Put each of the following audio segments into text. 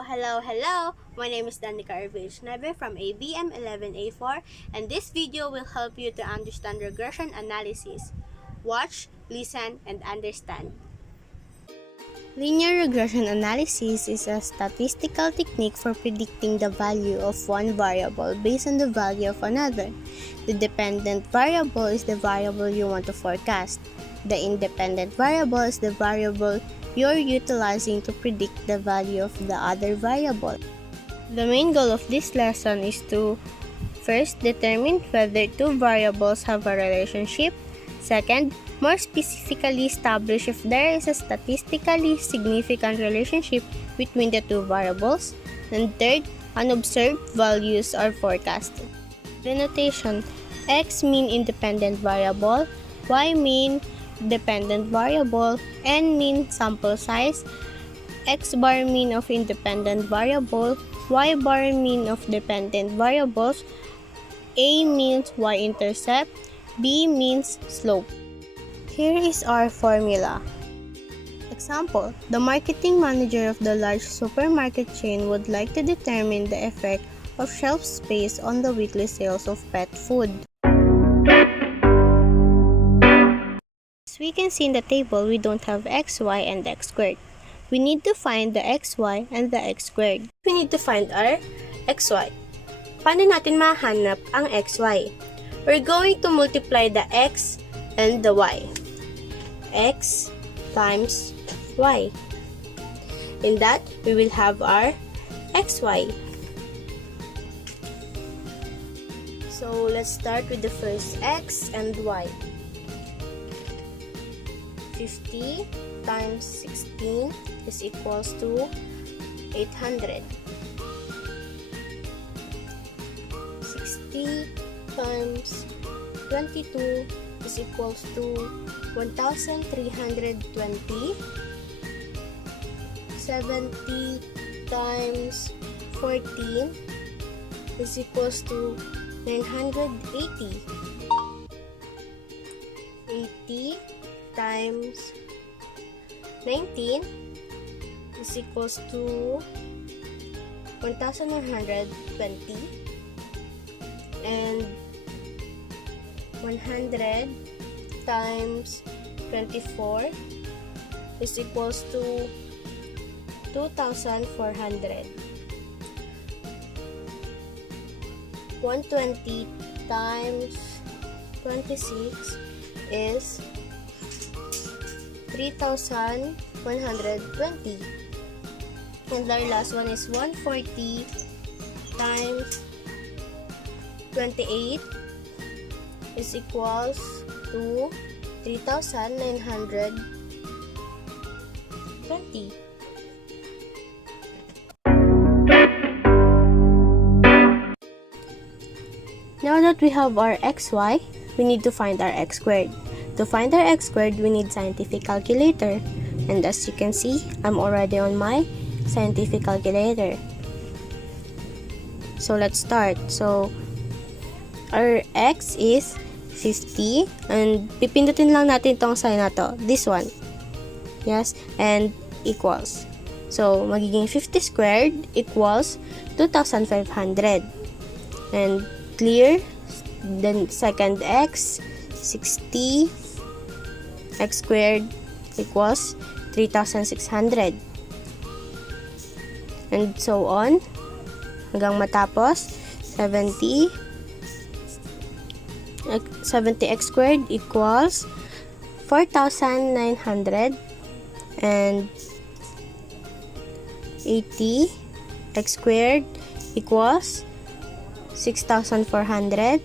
Hello! My name is Danica Ervich Neve from ABM 11A4, and this video will help you to understand regression analysis. Watch, listen, and understand. Linear regression analysis is a statistical technique for predicting the value of one variable based on the value of another. The dependent variable is the variable you want to forecast. The independent variable is the variable you're utilizing to predict the value of the other variable. The main goal of this lesson is to first determine whether two variables have a relationship. Second, more specifically establish if there is a statistically significant relationship between the two variables. And third, unobserved values are forecasted. The notation: x mean independent variable, y mean dependent variable, n mean sample size, x bar mean of independent variable, y bar mean of dependent variables, a means y-intercept, b means slope. Here is our formula. Example: the marketing manager of the large supermarket chain would like to determine the effect of shelf space on the weekly sales of pet food. As we can see in the table, we don't have x, y, and x squared. We need to find the xy and the x squared. We need to find our xy. Paano natin mahanap ang xy? We're going to multiply the x and the y. X times y. In that, we will have our xy. So, let's start with the first x and y. 50 times 16 is equals to 800. 60 times 22 is equals to 1,320. 70 times 14 is equals to 980. 80 times 19 is equals to 1,120, and 100 times 24 is equals to 2,400. 120 times 26 is 3,120. And our last one is 140 times 28 is equals to 3,920. Now that we have our xy, we need to find our x squared. To find our x squared, we need scientific calculator. And as you can see, I'm already on my scientific calculator. So let's start. So our x is 50, and pipindutin lang natin tong sign na to. This one. Yes, and equals. So magiging 50 squared equals 2,500. And clear. Then second x, 60 x squared equals 3,600. And so on hanggang matapos 70 x squared equals 4,900, and 80 x squared equals 6,400.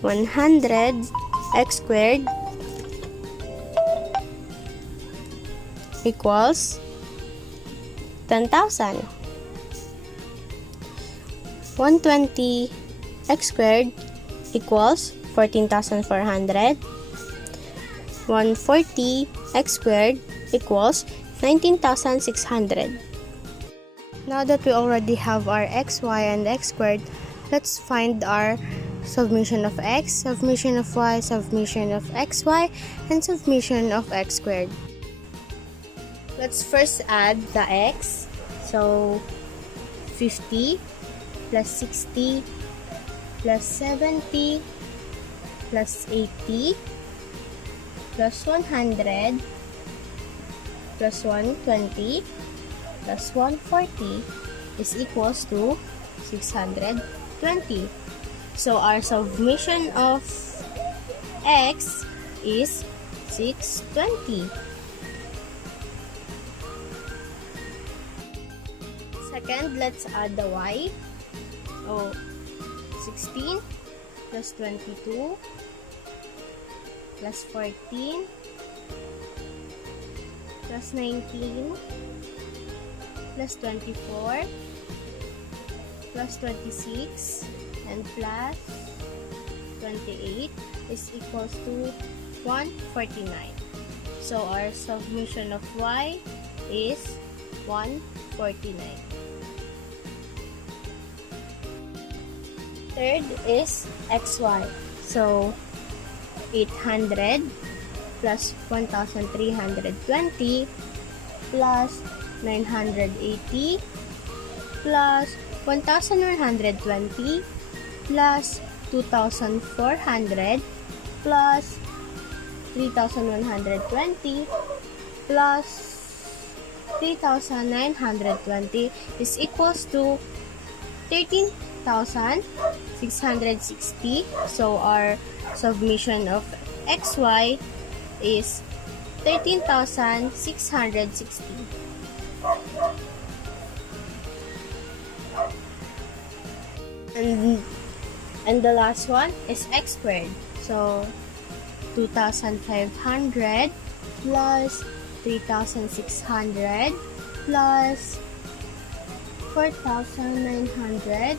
100 x squared equals 10,000. 120 x squared equals 14,400. 140 x squared equals 19,600. Now that we already have our xy and x squared, let's find our summation of x, summation of y, summation of xy, and summation of x squared. Let's first add the x. So 50 plus 60 plus 70 plus 80 plus 100 plus 120 plus 140 is equals to 620. So our summation of x is 620. Second, let's add the y. So 16 plus 22 plus 14 plus 19 plus 24 plus 26 and plus 28 is equals to 149. So our summation of y is 149. Third is xy. So 800 plus 1320 plus 980 plus 1120 plus 2400 plus 3120 plus 3920 is equals to 13,660. So our summation of xy is 13,660. And the last one is x squared. So 2,500 plus 3,600 plus 4,900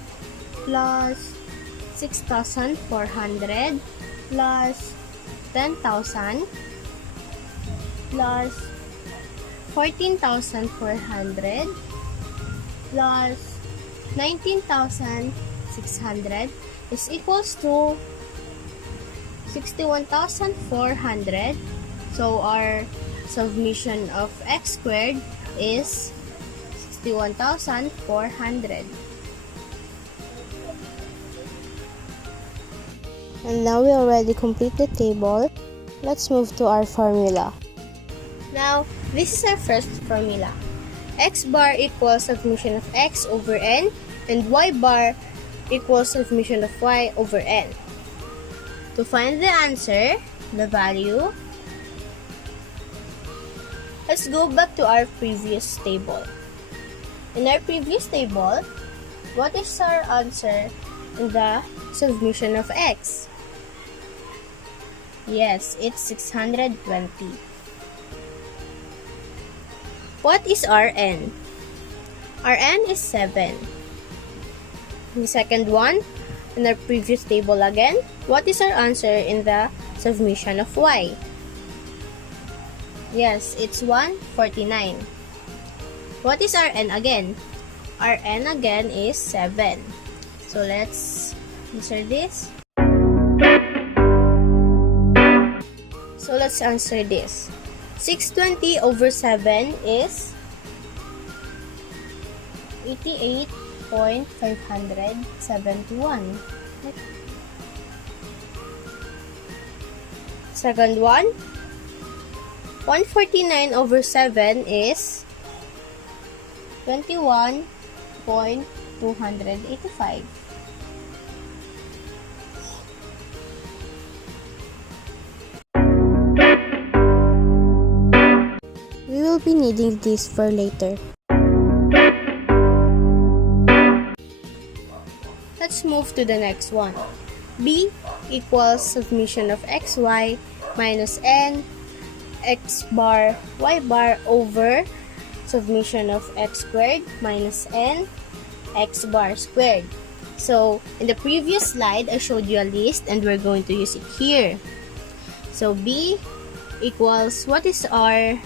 plus 6,400 plus 10,000 plus 14,400 plus 19,600 is equals to 61,400. So our summation of x squared is 61,400. And now we already complete the table. Let's move to our formula. Now, this is our first formula. X bar equals summation of x over n, and y bar equals summation of y over n. To find the answer, the value, let's go back to our previous table. In our previous table, what is our answer in the summation of x? Yes, it's 620. What is Rn? Rn is 7. The second one, in our previous table again, what is our answer in the summation of y? Yes, it's 149. What is Rn again? Rn again is 7. So let's answer this. So let's answer this. 620 over 7 is 88.571. Second one, 149 over 7 is 21.285. We will be needing this for later. Let's move to the next one. B equals summation of xy minus n x bar y bar over summation of x squared minus n x bar squared. So, in the previous slide, I showed you a list and we're going to use it here. So, B equals, what is our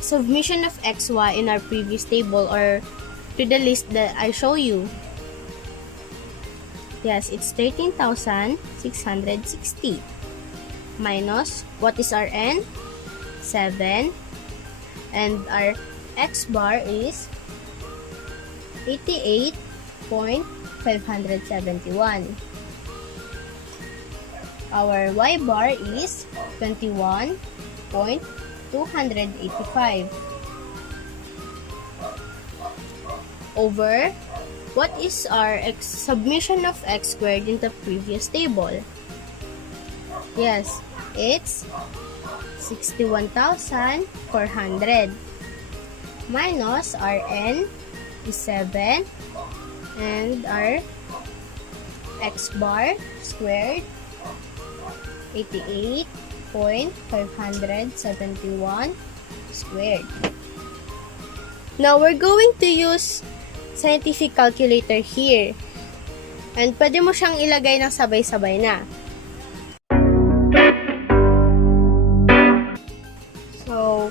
summation of xy in our previous table or to the list that I show you? Yes, it's 13,660 minus, what is our n? 7 And our x bar is 88.571. Our y bar is 21.285. Over, what is our submission of x squared in the previous table? Yes, it's 61,400 minus our n is 7 and our x bar squared 88.571 squared. Now we're going to use scientific calculator here. And pwede mo siyang ilagay ng sabay-sabay na. So,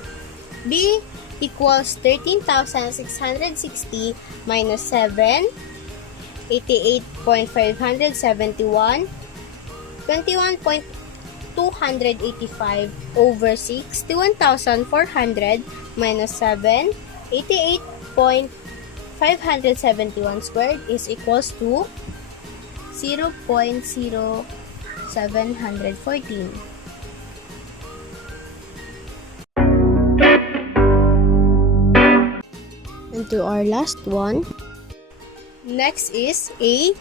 B equals 13,660 minus 7, 88.571, 21.285 over 61,400 minus 7, 88.571 squared is equals to 0.0714. And to our last one, next is A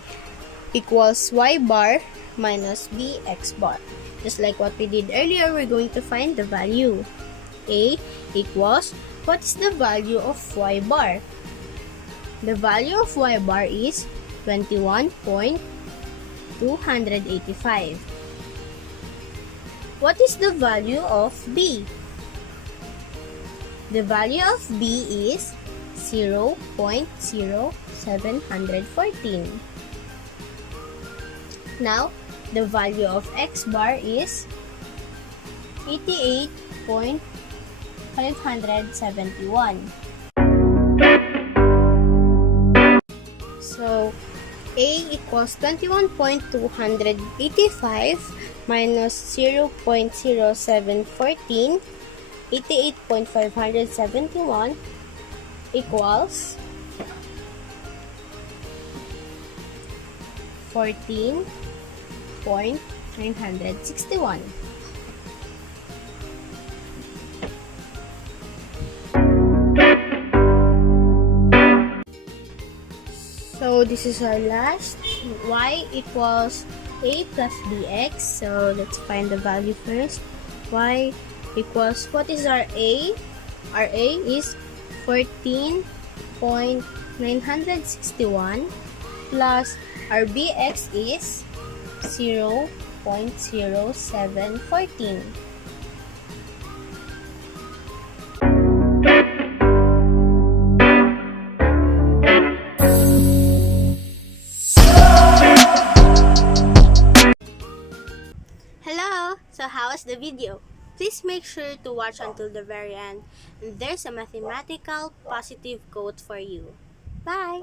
equals y bar minus b x bar. Just like what we did earlier, we're going to find the value. A equals, what is the value of y bar? The value of y bar is 21.285. What is the value of b? The value of b is 0.0714. Now, the value of x bar is 88.571. So, A equals 21.285 minus 0.0714, 88.571 equals 14.961. So this is our last. Y equals a plus bx. So let's find the value first. Y equals, what is our a? Our a is 14.961 plus our bx is 0.0714. Hello! So how was the video? Please make sure to watch until the very end. And there's a mathematical positive quote for you. Bye!